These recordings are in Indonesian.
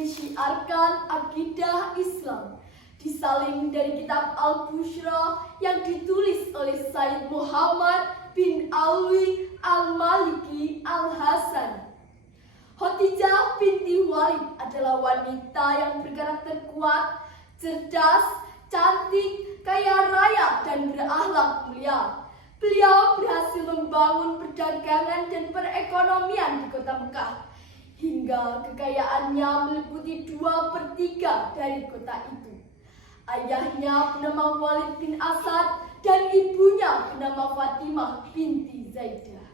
menyiarkan akidah Islam, disalin dari kitab Al-Bushra yang ditulis oleh Sayyid Muhammad bin Alwi Al-Maliki Al-Hasan. Khadijah binti Khuwailid adalah wanita yang berkarakter kuat, cerdas, cantik, kaya raya, dan berakhlak mulia. Beliau berhasil membangun perdagangan dan perekonomian di kota Mekah, hingga kekayaannya meliputi 2/3 dari kota itu. Ayahnya bernama Walid bin Asad dan ibunya bernama Fatimah binti Zaidah.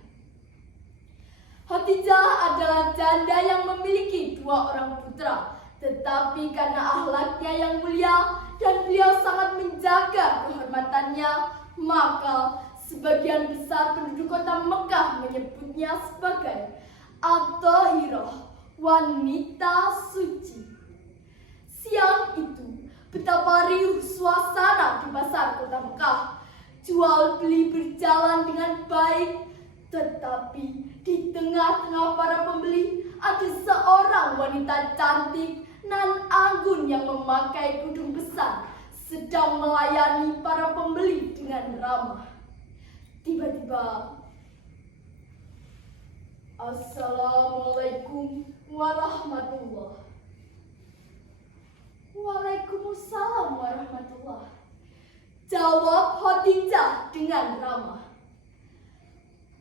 Khadijah adalah janda yang memiliki 2 orang putra, tetapi karena akhlaknya yang mulia dan beliau sangat menjaga kehormatannya, maka sebagian besar penduduk kota Mekah menyebutnya sebagai At-Thahirah, wanita suci. Siang itu, betapa riuh suasana di pasar kota Mekah. Jual beli berjalan dengan baik, tetapi di tengah-tengah para pembeli ada seorang wanita cantik nan anggun yang memakai kerudung besar sedang melayani para pembeli dengan ramah. Tiba-tiba, "Assalamualaikum warahmatullah." "Waalaikumsalam warahmatullah," jawab Khadijah dengan ramah.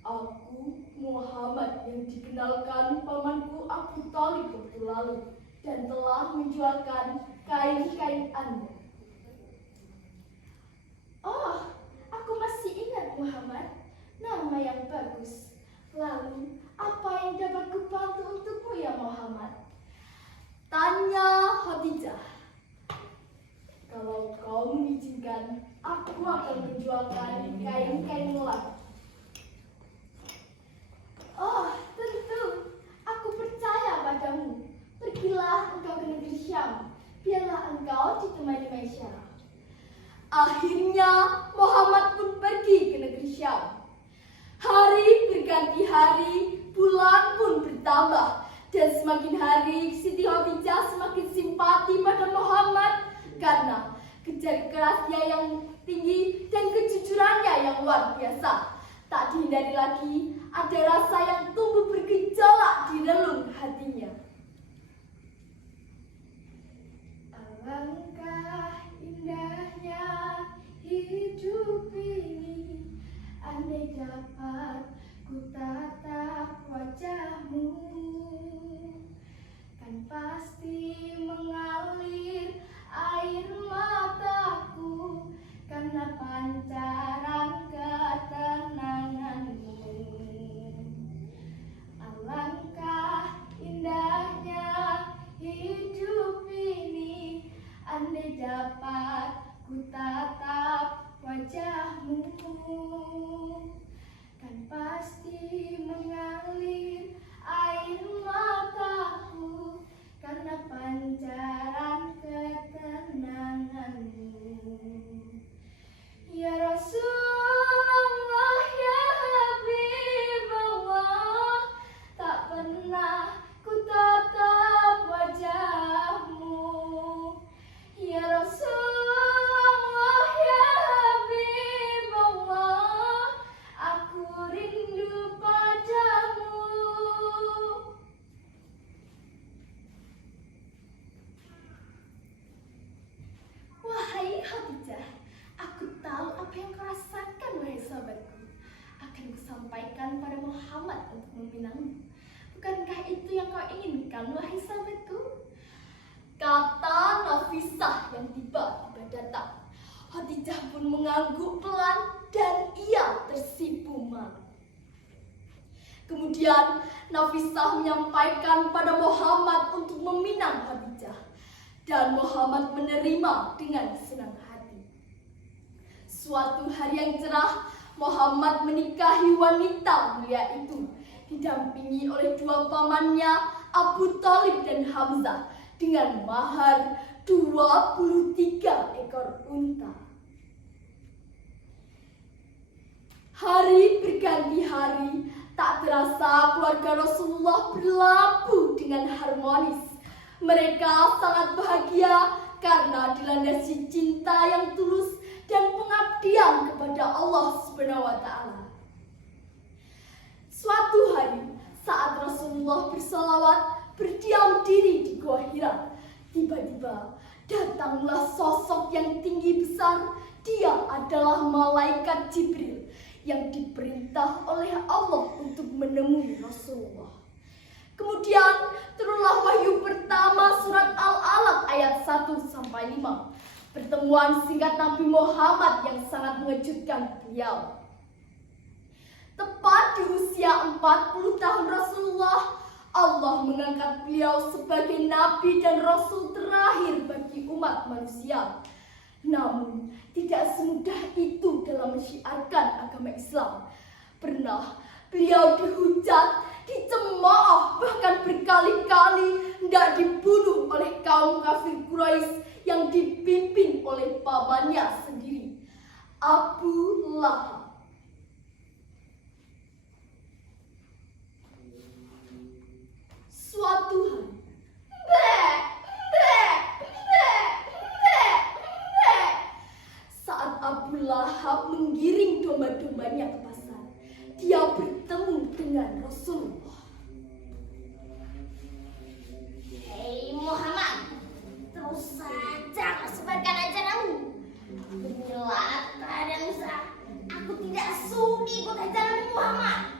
"Aku Muhammad yang dikenalkan pamanku Abu Thalib waktu lalu dan telah menjualkan kain-kain Anda." "Oh, aku masih ingat Muhammad, nama yang bagus. Lalu, apa yang dapat kubantu untukmu ya Muhammad?" tanya Khadijah. "Kalau kau mengizinkan, aku akan menjualkan kain-kain lagi." "Oh, tentu. Aku percaya padamu. Pergilah engkau ke negeri Syam. Biarlah engkau ditemani Maisyarah." Akhirnya Muhammad pun pergi ke negeri Syam. Hari berganti hari, bulan pun bertambah, dan semakin hari Siti Khadijah semakin simpati pada Muhammad karena kerja kerasnya yang tinggi dan kejujurannya yang luar biasa. Tak dihindari lagi, ada rasa yang tumbuh bergejolak di relung hatinya. "Alangkah indahnya hidup ini, andai dapat ku tatap wajahmu, kan pasti mengalir air mataku karena pancaran ketenanganmu. Alangkah indahnya hidup ini, andai dapat ku tatap wajahmu, kan pasti mengalir air mataku karena pancaran ketenanganmu. Ya Rasulullah, ya Habibullah, tak pernah ku tatap wajahmu. Ya Rasulullah, ya Habibullah, aku rindu padamu. Wahai Khadijah, aku tahu apa yang kau rasakan, wahai sahabatku. Akan kusampaikan pada Muhammad untuk meminangmu. Bukankah itu yang kau inginkan, wahai sahabatku? Kata Nafisah yang tiba-tiba datang. Khadijah pun mengangguk pelan dan ia tersipu malu. Kemudian Nafisah menyampaikan pada Muhammad untuk meminang Khadijah, dan Muhammad menerima dengan senang hati. Suatu hari yang cerah, Muhammad menikahi wanita mulia itu, didampingi oleh 2 pamannya, Abu Thalib dan Hamzah, dengan mahar 23 ekor unta. Hari berganti hari, tak terasa keluarga Rasulullah berlabuh dengan harmonis. Mereka sangat bahagia karena dilandasi cinta yang tulus dan pengabdian kepada Allah Subhanahu wa Ta'ala. Suatu hari, saat Rasulullah bersalawat berdiam diri di Gua Hira, tiba-tiba datanglah sosok yang tinggi besar. Dia adalah malaikat Jibril yang diperintah oleh Allah untuk menemui Rasulullah. Kemudian turunlah wahyu pertama surat Al-Alaq ayat 1-5. Pertemuan singkat Nabi Muhammad yang sangat mengejutkan beliau. Tepat di usia 40 tahun Rasulullah, Allah mengangkat beliau sebagai nabi dan rasul terakhir bagi umat manusia. Namun, tidak semudah itu dalam mensyiarkan agama Islam. Pernah beliau dihujat, dicemooh, bahkan berkali-kali hendak dibunuh oleh kaum kafir Quraisy yang dipimpin oleh pamannya sendiri, Abu Lahab. Suatu hari, saat Abu Lahab menggiring domba-dombanya ke pasar, dia bertemu dengan Rasulullah. Hei Muhammad, terus saja kau sebarkan ajaranmu. Demi Lata dan Uzza, aku tidak sudi ikut ajaran Muhammad.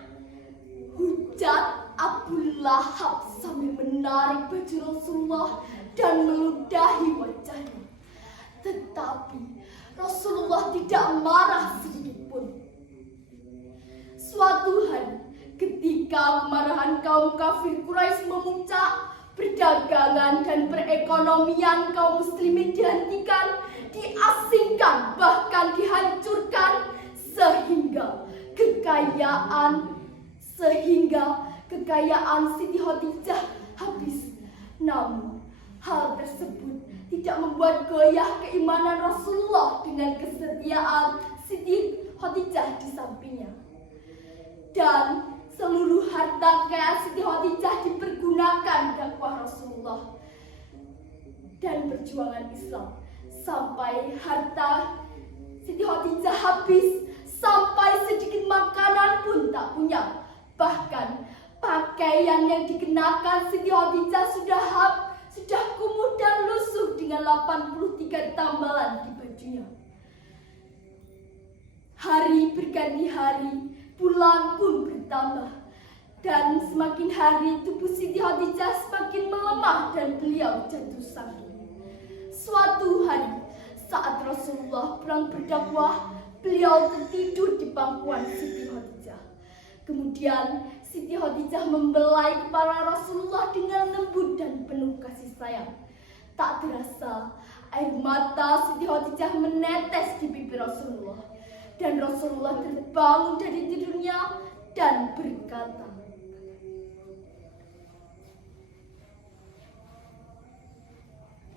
Hujat Abu Lahab sambil menarik baju Rasulullah dan meludahi wajahnya. Tetapi Rasulullah tidak marah sedikit pun. Suatu hari, ketika kemarahan kaum kafir Quraisy memuncak, perdagangan dan perekonomian kaum muslimin dihentikan, diasingkan, bahkan dihancurkan, sehingga kekayaan Siti Khadijah habis. Namun, hal tersebut tidak membuat goyah keimanan Rasulullah dengan kesetiaan Siti Khadijah di sampingnya. Dan seluruh harta kekayaan Siti Khadijah dipergunakan dakwah Rasulullah dan perjuangan Islam. Sampai harta Siti Khadijah habis, sampai sedikit makanan pun tak punya. Bahkan pakaian yang dikenakan Siti Khadijah sudah kumuh dan lusuh dengan 83 tambalan di bajunya. Hari berganti hari, bulan pun bertambah, dan semakin hari tubuh Siti Khadijah semakin melemah dan beliau jatuh sakit. Suatu hari, saat Rasulullah pulang berdakwah, beliau tertidur di pangkuan Siti Khadijah. Kemudian Siti Khadijah membelai kepala Rasulullah dengan lembut dan penuh kasih sayang. Tak terasa, air mata Siti Khadijah menetes di pipi Rasulullah. Dan Rasulullah terbangun dari tidurnya dan berkata,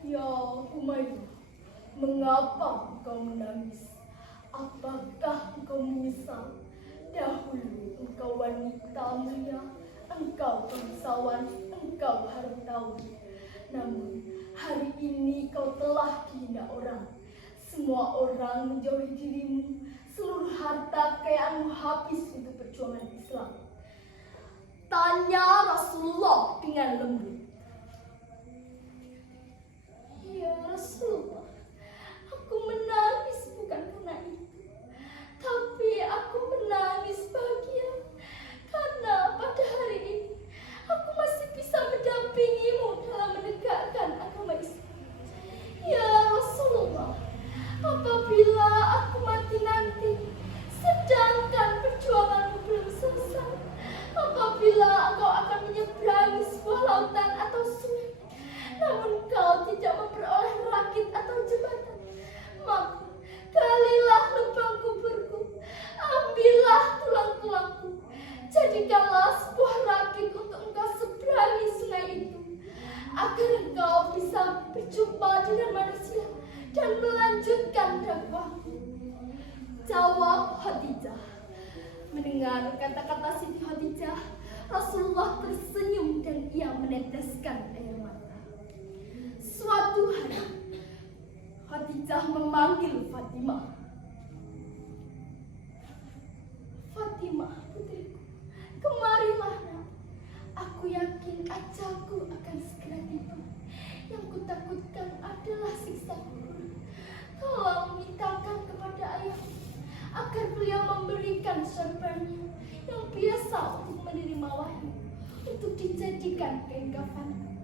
"Ya Umayyah, mengapa engkau menangis? Apakah engkau menyesal? Dahulu engkau wanita mulia, engkau bangsawan, engkau hartawan. Namun hari ini kau telah dihina orang. Semua orang menjauhi dirimu. Seluruh harta kekayaanmu habis untuk perjuangan Islam." Tanya Rasulullah dengan lembut. "Ya Rasulullah, aku menangis bukan karena itu. Tapi aku menangis bahagia karena pada hari ini aku masih bisa mendampingimu dalam menegakkan agama Islam. Ya Rasulullah, apabila aku mati nanti, sedangkan perjuanganmu belum selesai, apabila engkau akan menyeberangi sebuah lautan atau sungai, namun kau tidak memperoleh rakit atau jembatan, maka galilah lubang kuburku, ambillah tulang-tulangku, jadikanlah sebuah rakit untuk engkau seberangi sungai itu, agar engkau bisa berjumpa dengan manusia dan melanjutkan dakwahmu." Jawab Khadijah. Mendengar kata-kata Siti Khadijah, Rasulullah tersenyum dan ia meneteskan air mata. memanggil Fatimah. Fatimah, putriku, kemarilah nak. Aku yakin ajalku akan segera tiba. Yang kutakutkan adalah siksa kubur. Tolong mintakan kepada ayah agar beliau memberikan sorbannya yang biasa untuk menerima wahyu untuk dijadikan kain kafanku.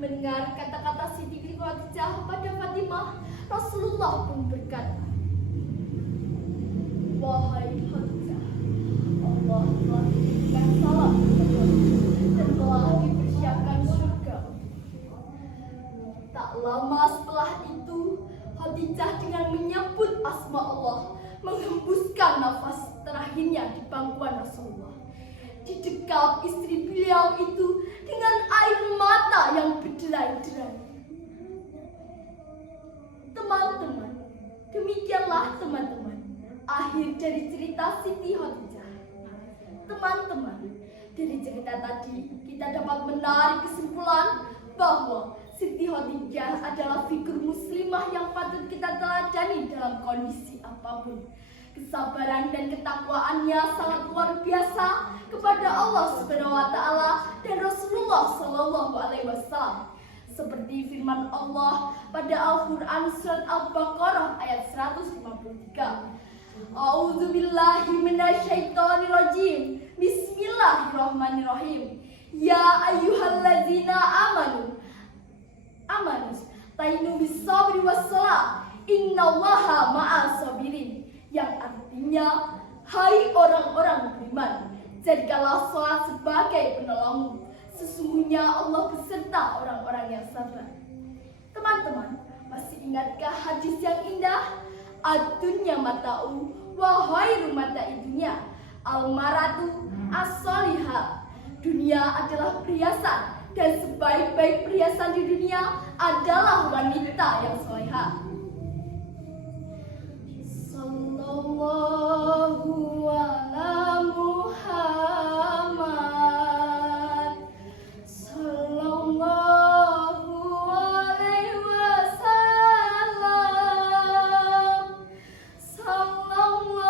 Mendengar kata-kata Siti Khadijah pada Fatimah, Rasulullah pun berkata, "Wahai Khadijah, Allah telah memberikan salam kepadamu dan telah dipersiapkan surga." Tak lama setelah itu, Khadijah dengan menyebut asma Allah menghembuskan nafas terakhirnya di pangkuan Rasulullah. Didekap istri beliau itu dengan air mata yang berderai-derai. Teman-teman, demikianlah teman-teman akhir dari cerita Siti Khadijah. Teman-teman, dari cerita tadi kita dapat menarik kesimpulan bahwa Siti Khadijah adalah figur muslimah yang patut kita teladani dalam kondisi apapun. Kesabaran dan ketakwaannya sangat luar biasa kepada Allah Subhanahu wa taala dan Rasulullah Shallallahu alaihi wasallam. Seperti firman Allah pada Al-Qur'an surat Al-Baqarah ayat 153. A'udzubillahi minasyaitonirrajim. Bismillahirrahmanirrahim. Ya ayyuhalladzina amanu tainu bis-sabri was-shalah. Innallaha ma'as sabirin. Yang artinya, hai orang-orang beriman, jadikanlah sholat sebagai penolongmu. Sesungguhnya Allah beserta orang-orang yang sabar. Teman-teman, masih ingatkah hadis yang indah? Ad-dunya mata'u wa khairu mata'i dunya al-maratu as-solihah. Dunia adalah perhiasan dan sebaik-baik perhiasan di dunia adalah wanita yang solihah. Sallallahu ala Muhammad, sallallahu alaihi wasallam, sallallahu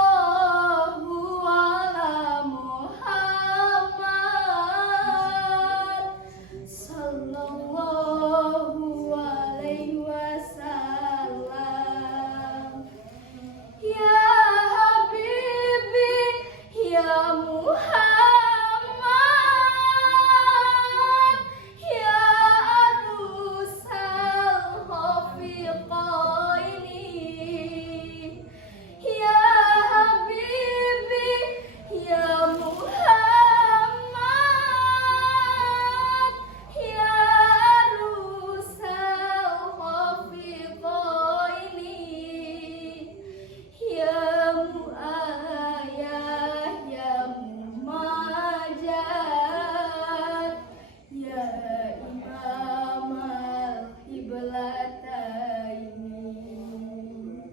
ala Muhammad, sallallahu alaihi wasallam. Ya Habibi, ya Muhammad, ya Arusal Khafiqaini. Ya Habibi, ya Muhammad, ya Arusal Khafiqaini. Ya mu'ayah, ya mumajad, ya imam al-hiblataini.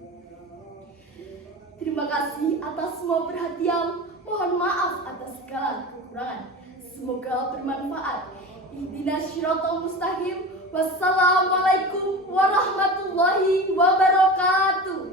Terima kasih atas semua perhatian. Mohon maaf atas segala kekurangan. Semoga bermanfaat. Ihdinas siratal mustaqim. Wassalamualaikum warahmatullahi wabarakatuh.